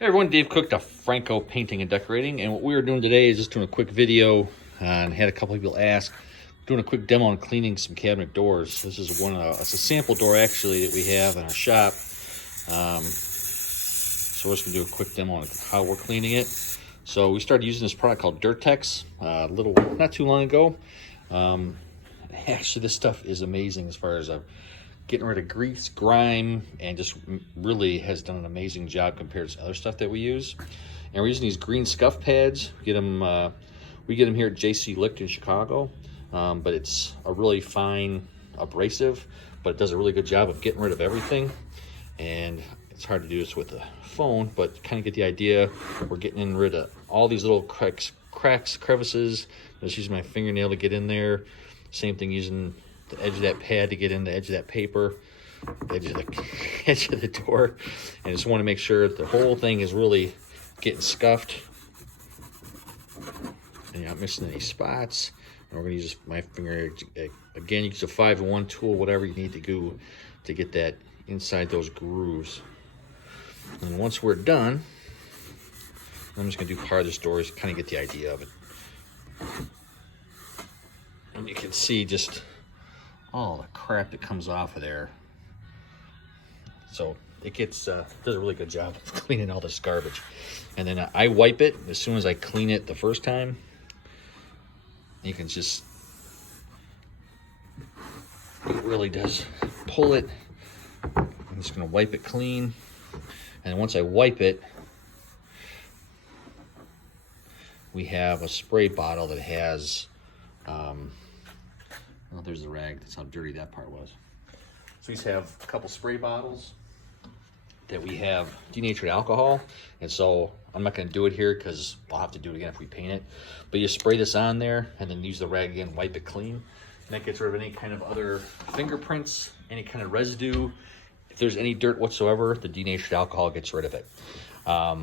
Hey everyone, Dave Cook, Franco Painting and Decorating, and what we are doing today is just doing a quick video, and had a couple of people ask, doing a quick demo on cleaning some cabinet doors. This is it's a sample door actually that we have in our shop. So we're just gonna do a quick demo on how we're cleaning it. So we started using this product called Dirtex not too long ago. Actually, this stuff is amazing as far as getting rid of grease, grime, and just really has done an amazing job compared to other stuff that we use. And we're using these green Scuff pads. We get them here at JC Licht in Chicago, but it's a really fine abrasive, but it does a really good job of getting rid of everything. And it's hard to do this with a phone, but kind of get the idea. We're getting rid of all these little cracks, crevices. Just using my fingernail to get in there. Same thing using the edge of that pad to get in the edge of that paper, the edge of the door. And just want to make sure the whole thing is really getting scuffed and you're not missing any spots. And we're going to use my finger again. You use a 5-in-1 tool, whatever you need to do to get that inside those grooves. And once we're done, I'm just going to do part of this door to kind of get the idea of it. And you can see just all the crap that comes off of there. So it does a really good job of cleaning all this garbage. And then I wipe it as soon as I clean it the first time. You can just, it really does pull it. I'm just gonna wipe it clean. And once I wipe it, we have a spray bottle that has, well, there's the rag. That's how dirty that part was. So we just have a couple spray bottles that we have denatured alcohol. And so I'm not going to do it here because I'll have to do it again if we paint it. But you spray this on there and then use the rag again, wipe it clean. And that gets rid of any kind of other fingerprints, any kind of residue. If there's any dirt whatsoever, the denatured alcohol gets rid of it. I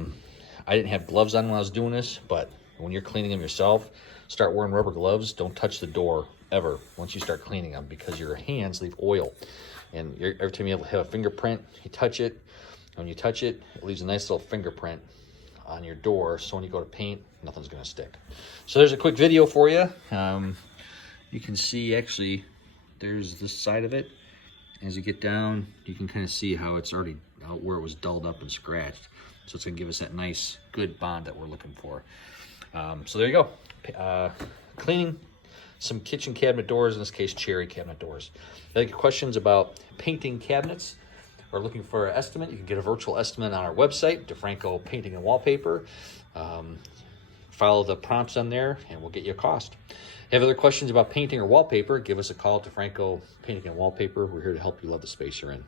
didn't have gloves on when I was doing this, but when you're cleaning them yourself, start wearing rubber gloves. Don't touch the door ever once you start cleaning them, because your hands leave oil, and every time you have a fingerprint, you touch it. When you touch it, it leaves a nice little fingerprint on your door, so when you go to paint, nothing's going to stick. So there's a quick video for you. You can see actually there's this side of it. As you get down, you can kind of see how it's already out where it was dulled up and scratched. So it's going to give us that nice good bond that we're looking for. So there you go. Cleaning some kitchen cabinet doors, in this case cherry cabinet doors. If you have questions about painting cabinets or looking for an estimate, you can get a virtual estimate on our website, DeFranco Painting and Wallpaper. Follow the prompts on there and we'll get you a cost. If you have other questions about painting or wallpaper, give us a call, DeFranco Painting and Wallpaper. We're here to help you love the space you're in.